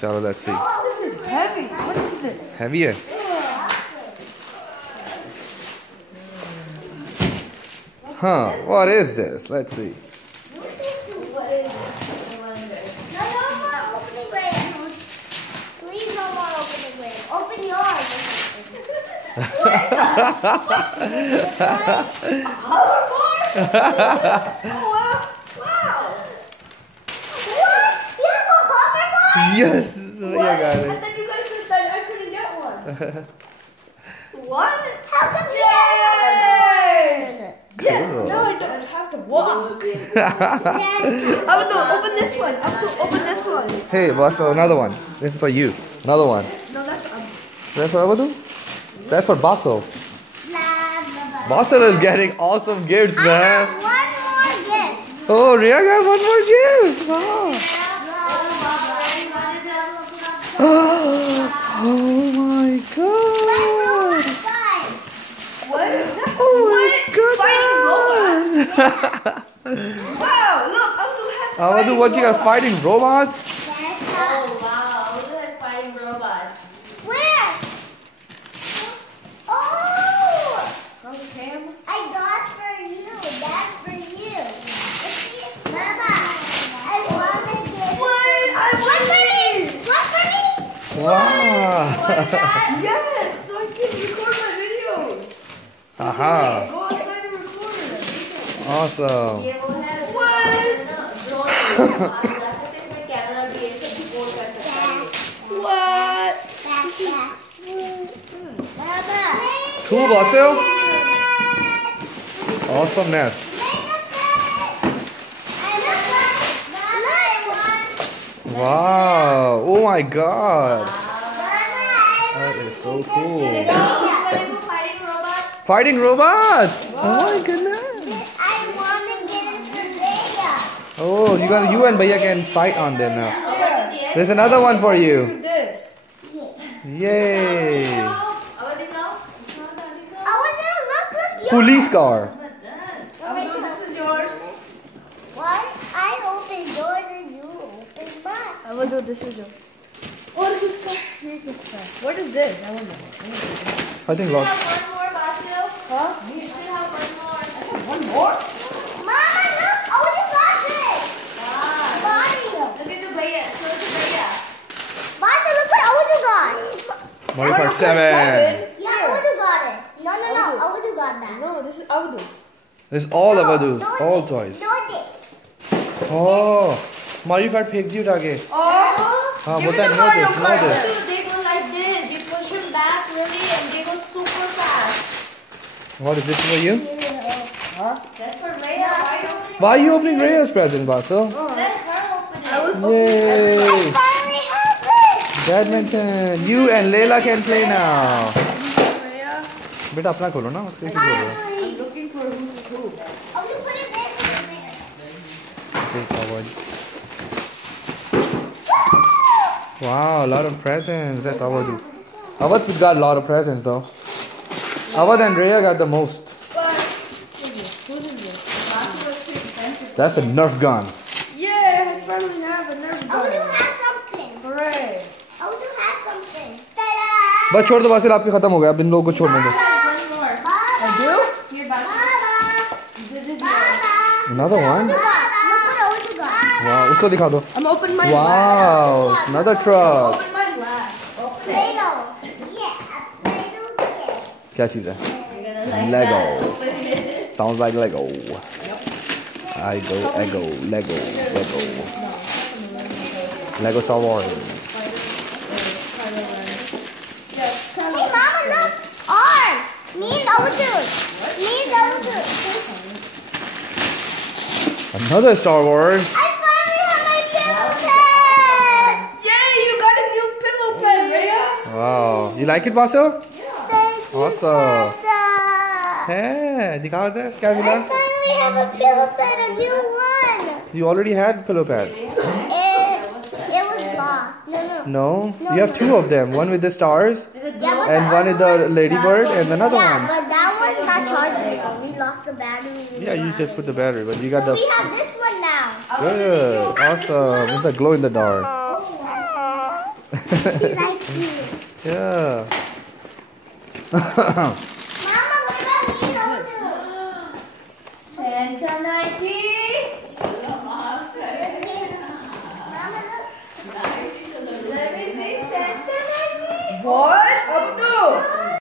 Chalo, let's see. This is heavy. What is this? Heavier. Huh, what is this? Let's see. What is it? I wonder. No more opening Graham. Please no more opening Graham. Open yours. Wow. What? You have a hoverboard? Yes, What? I got I it. thought you guys said that I couldn't get one. What? How come you Yay! Yes, Cool. now I don't have to walk. have Abdul, open this one. Abdul, open this one. Hey, Basil, another one. This is for you. Another one. No, that's Abdul. That's for Abadu? That's for Basil. a Basil is getting awesome gifts, man. one more gift. Oh, Ria got one more gift. Wow. Oh my god. What is that? Oh my Fighting robots. Wow, look, Abdul has Abadu, what you got? Fighting robots? Oh wow, look at fighting robots. Where? Oh! Okay. I got for you. That's for you. Mama, I want to get one for me. One for me. Wow. Yes, so I can record my videos. Haha. Go outside and record it. Awesome. ये वो है What? Drone इसमें camera भी है सब record कर सकता है What? Mama. Cool, Basil. Awesomeness. Wow. Oh my god. That is so cool. fighting robot Fighting robots. Oh my goodness. I want to get it for Leia. Oh, you and Bhaiya can fight on them now. दिया There's another one for Look you. at this. Yay. अब दिखाओ Oh, look, Police car. Abdul, this is yours. What? I opened yours and you opened mine. I will do this is yours. What is this? Here's this guy. What is this? I wonder. I think have lots. one more Basil Huh? you still have one more One more? Mama, look! Oh, you got this! wow Mario! look at the भैया show the भैया Mario, look what Odu got! Mario Kart 7. Yeah, Odu got it. No, Odu got that. No, this is Abdul's. There's all No, Abadus. no, All it- toys. No, it did. Oh. Mario Kart फेंक दियो उठा के. Oh! हाँ, Give me बोलता the है know Mario this, know Kart. this. so they go like this you push them back really and they go super fast What is this for you? Huh? that's for Rhea why don't Why are you opening Rhea's present, Basil? let her open it I was Yay. I finally have it! Badminton. You and Layla can play now. Rhea. बेटा अपना खोलो ना उसके क्यों खोलो? Finally! I'm looking for who's who. Oh, you put it there, put it there. Say forward. Wow, a lot of presents. That's Avadu. Avad's got a lot of presents though. Avad and Rhea got the most. Who's in this? Basil was too expensive That's a Nerf gun. Yeah, I finally have a Nerf Odu gun. has something. Hooray. Odu has something. Ta-da! बस छोड़ दो Basil आपकी खत्म हो गया अब इन लोगों को छोड़ने दो. one more Baba! Do? here Basil Baba! this is yours Baba! Another one. Look what Odu got. Wow, उसको दिखा दो. I'm opening my last. Wow, another truck. Open my last. Open it. Play-Doh. Yeah, Play-Doh kit. क्या चीज़ है? you're gonna like Lego. that open it Sounds like Lego. Lego. Lego Star Wars. Hey, Mama, look! R! Me and Odu. Me and Odu. Another Star Wars. I finally have my pillow pet! Yay, you got a new pillow pet, Rhea. Wow, you like it, Basil? Thank you, Awesome. Santa. Hey, दिखाओ इधर क्या मिला? I finally have a pillow pet, a new one. You already had pillow pad. It was lost. No. No, you have two of them. One with the stars, Yeah, but and one with the ladybird, and another Yeah, one. but that one's not chargeable. We lost the battery. Yeah, you just put the battery, but you got So the we have this one now. good, awesome. It's like glow in the dark. She likes you. Yeah. Mama, what about me and Odu? Santa 19.